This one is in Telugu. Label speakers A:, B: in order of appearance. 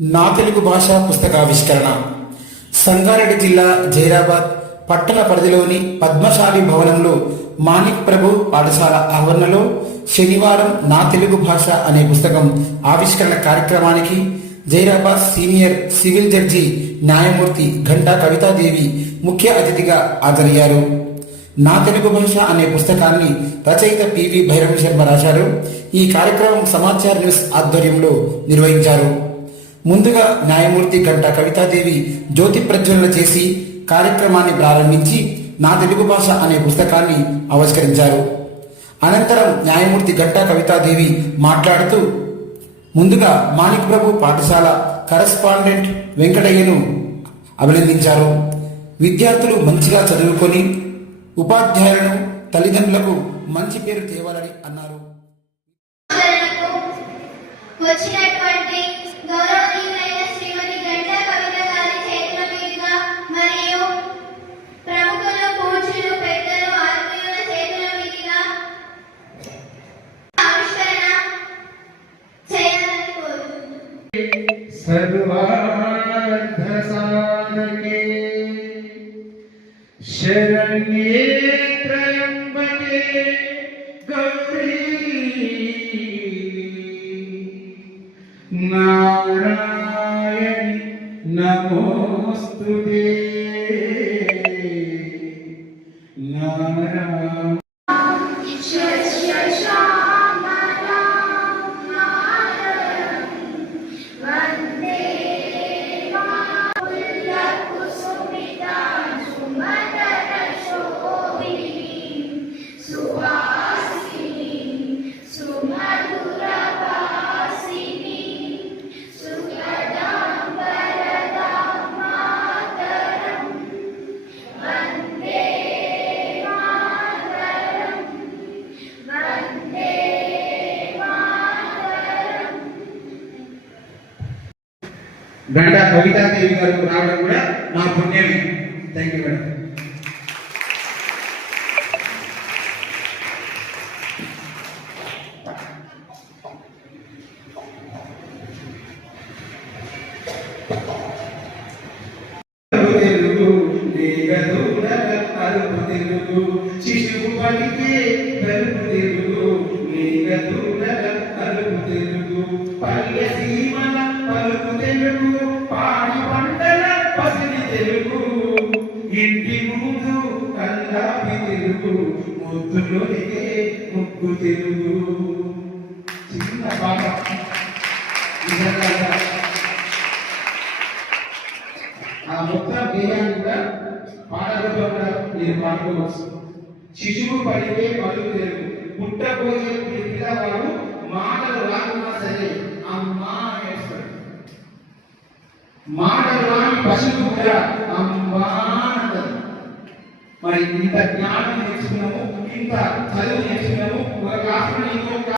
A: నా తెలుగు భాష పుస్తకావిష్కరణ. సంగారెడ్డి జిల్లా జైరాబాద్ పట్టణ పరిధిలోని పద్మశాలి భవనంలో మాణిక్ ప్రభు పాఠశాల ఆవరణలో శనివారం నా తెలుగు భాష అనే పుస్తకం ఆవిష్కరణ కార్యక్రమానికి జైరాబాద్ సీనియర్ సివిల్ జడ్జి న్యాయమూర్తి ఘంటా కవితాదేవి ముఖ్య అతిథిగా హాజరయ్యారు. నా తెలుగు భాష అనే పుస్తకాన్ని రచయిత పివి భైరవ శర్మ రాశారు. ఈ కార్యక్రమం సమాచార్ న్యూస్ ఆధ్వర్యంలో నిర్వహించారు. ముందుగా న్యాయమూర్తి గంట కవితాదేవి జ్యోతి ప్రజ్వలన చేసి కార్యక్రమాన్ని ప్రారంభించి నా తెలుగు భాష అనే పుస్తకాన్ని ఆవిష్కరించారు. అనంతరం న్యాయమూర్తి గంటా కవితాదేవి మాట్లాడుతూ ముందుగా మాణిక్ ప్రభు పాఠశాల కరస్పాండెంట్ వెంకటయ్యను అభినందించారు. విద్యార్థులు మంచిగా చదువుకొని ఉపాధ్యాయులను తల్లిదండ్రులకు మంచి పేరు తేవాలని అన్నారు.
B: వచ్చినటువంటి గౌరవ
C: सर्वार्थ साधके शरण्ये त्र्यम्बके गौरी। नारायणि नमोऽस्तु नारायण గంటా కవితాదేవి గారు రావడం కూడా నా పుణ్యమే. థ్యాంక్ యూ మేడం తెలుగు శిశువు పలికే కలుపు తెలుగు మేఘదూర అరుపు తెలుగు పల్లె సీమల పలుకు తెలుగు పాడి పంటల పసిడి తెలుగు. ఇంటి ముందు కల్లాపి తెలుగు ముద్దులోనికే ముగ్గు తెలుగు. చిన్న బాధ ఆ మొత్తం గేయాన్ని కూడా పాడరూపంగా మీరు పాడుకోవచ్చు. శిశువు పడితే పలు తెలుగు. పుట్టబోయే పిల్లవాడు మాటలు రాకుండా మాటలు పశువు కూడా అమ్మా మరి ఇంత జ్ఞానం నేర్చుకున్నాము ఇంత చదువు నేర్చుకున్నాము ఒక క్లాసులో ఇంకో